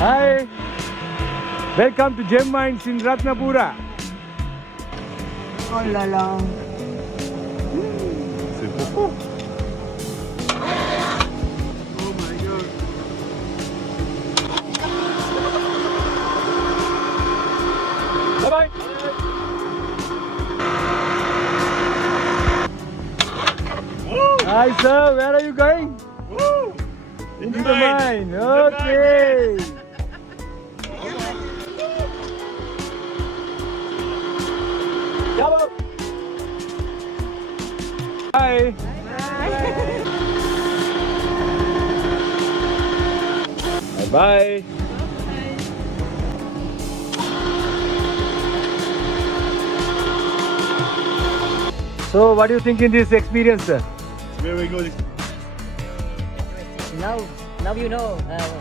Hi, welcome to Gem Mines in Ratnapura. Oh là là. C'est beaucoup. Oh my god. Bye bye. Hi sir, where are you going? Woo! Into the mine. Okay. Come on. Hi. Bye bye. So, what do you think in this experience, sir? Very good. Now you know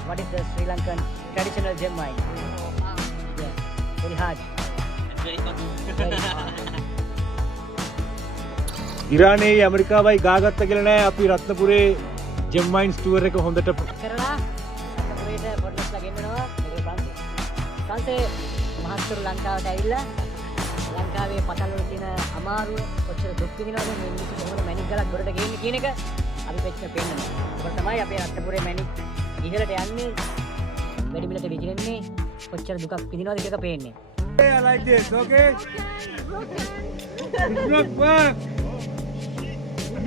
what is the Sri Lankan traditional gem mine. Yeah, very hard. Very hard. ඉරානයේ ඇමරිකාවයි ගාගත්ත කියලා නෑ අපි රත්නපුරේ gem mines tour එක හොඳට කරලා අපේ පොඩ්ඩක් ගෙන්නනවා මේක ප්‍රංශේ මහත්තුරු ලංකාවට ඇවිල්ලා ලංකාවේ පතල් වල තියෙන අමාරුව කොච්චර දුක් විඳිනවද මේ මිනිස්සු කොහොමද මැනික් ගලක් ගොඩට ගේන්නේ කියන එක අපි පෙච්ච පෙන්නනවා. ඒක තමයි අපේ රත්නපුරේ මැනික් ඉහළට යන්නේ වැඩි මිලට විකිරෙන්නේ කොච්චර දුකක් විඳිනවද කියන එක පේන්නේ. Hey, I like this, okay? It's not work.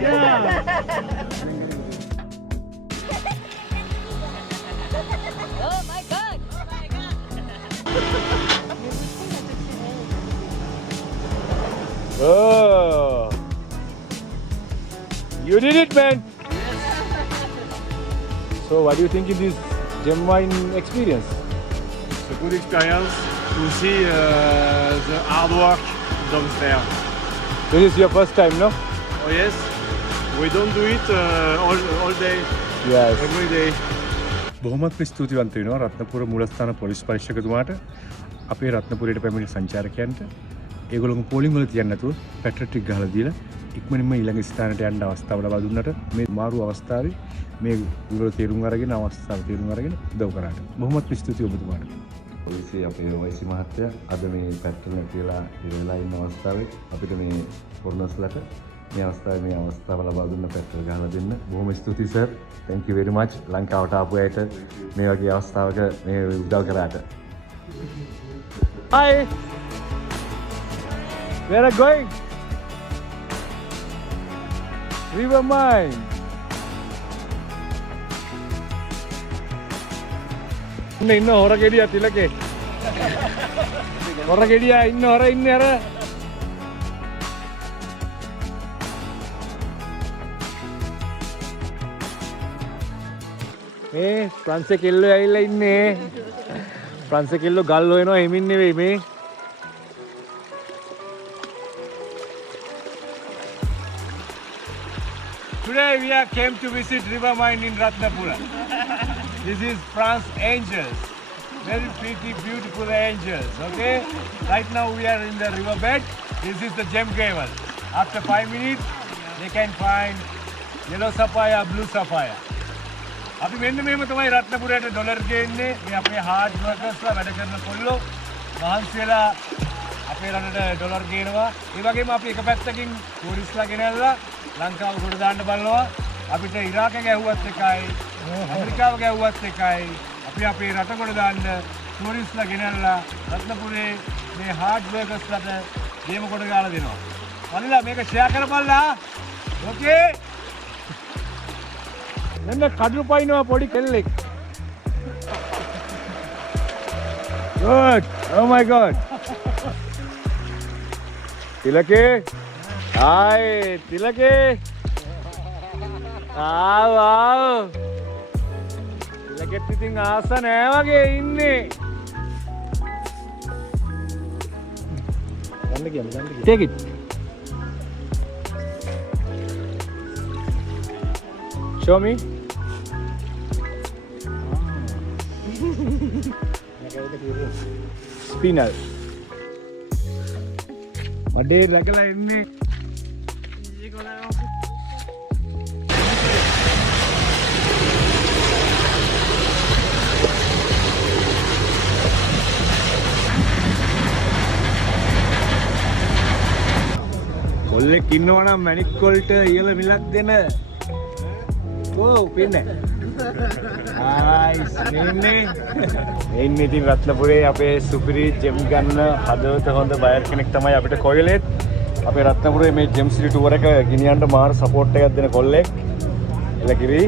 Yeah. Oh my god. Oh. You did it, man. So, what do you think in this gem mine experience? It's a good experience to see the hard work done there. This is your first time, no? Oh yes, we don't do it all day, Yes. every day. බොහොමත්ම ස්තුතිවන්ත වෙනවා Ratnapura මූලස්ථාන police පරීක්ෂකතුමාට අපේ රත්නපුරයට පැමිණි සංචාරකයන්ට ඒගොල්ලෝ පෝලිං වල තියන්නේ නැතුව patrol ටික ගහලා දීලා ඉක්මනින්ම ඊළඟ ස්ථානයට යන්න අවස්ථාව ලබා දුන්නට මේ මාරු අවස්ථාවේ මේ විවර තේරුම් අරගෙන අවස්ථාව තේරුම් අරගෙන උදව් කරාට බොහොමත්ම ස්තුතියි ඔබතුමාට. පොලිසිය අපේ ඔයිසි මහත්තයා අද මේ පැට්‍රල් නැතිලා ඉරලා ඉන්න අවස්ථාවේ අපිට මේ ෆොරනස්ලට මේ අවස්ථාව ලබා දුන්න පැට්‍රල් ගහලා දෙන්න බොහොම ස්තුතියි sir. Thank you very much. ලංකාවට ආපු අයට මේ වගේ අවස්ථාවක මේ උදව් කරාට. Hi. Where are you going? River mine. ඉන්න හොර ගෙඩිය තිලකේ. හොර ගෙඩිය ඉන්න හොර ඉන්නේ අර. මේ ප්‍රංශ කෙල්ලෝ ඇවිල්ලා ඉන්නේ. ප්‍රංශ කෙල්ලෝ ගල් හොයනවා එමින් නෙවෙයි මේ. Today we are came to visit river mine in Ratnapura. This is France Angels. Very pretty, beautiful angels. Okay. Right now we are in the river bed. This is the gem gravel. After 5 minutes, they can find yellow sapphire, blue sapphire. අපි මෙන්න මෙහෙම තමයි රත්නපුරයට dollar ගේන්නේ. මේ අපේ hard වර්කර්ස්ලා වැඩ කරන කොල්ලෝ මහන්සි වෙලා අපේ රටට ඩොලර් ගේනවා. ඒ වගේම අපි එක පැත්තකින් ටූරිස්ට්ලා ගෙනල්ලා ලංකාව ගොඩ දාන්න බලනවා. අපිට ඉරාක ගැහුවත් එකයි, ඇමරිකාව ගැහුවත් එකයි. අපි අපේ රට ගොඩ දාන්න ටූරිස්ට්ලා ගෙනල්ලා රත්නපුරේ මේ හાર્ඩ් වර්කර්ස්ලාට ගේම කොට ගාලා දෙනවා. වලිලා මේක ෂෙයා කරපල්ලා. ඕකේ. මෙන්න කඩු පයින්නවා පොඩි කෙල්ලෙක්. Good. Oh my god. තිලකේ. Hi, තිලකේ. ආව. තිලකෙත් ඉතින් ආස නෑ වගේ ඉන්නේ. ගන්න කියන්න. Take it. Show me. Spinal. මඩේ රැකලා ඉන්නේ. කොල්ලෙක් ඉන්නවා නම් මැණික් කොල්ට ඉහළ මිලක් දෙන. ඕ පින්නේ. ආයිස් නේ. එන්නේ ඉතින් රත්නපුරේ අපේ සුපිරි ජෙම් ගන්න හදවත හොඳ බයර් කෙනෙක් තමයි අපිට කොයලෙත්. අපේ රත්නපුරේ මේ ජෙම් සිටි ටුවර් එක ගෙනියන්න මාර සපෝට් එකක් දෙන කොල්ලෙක්. එලකිරි.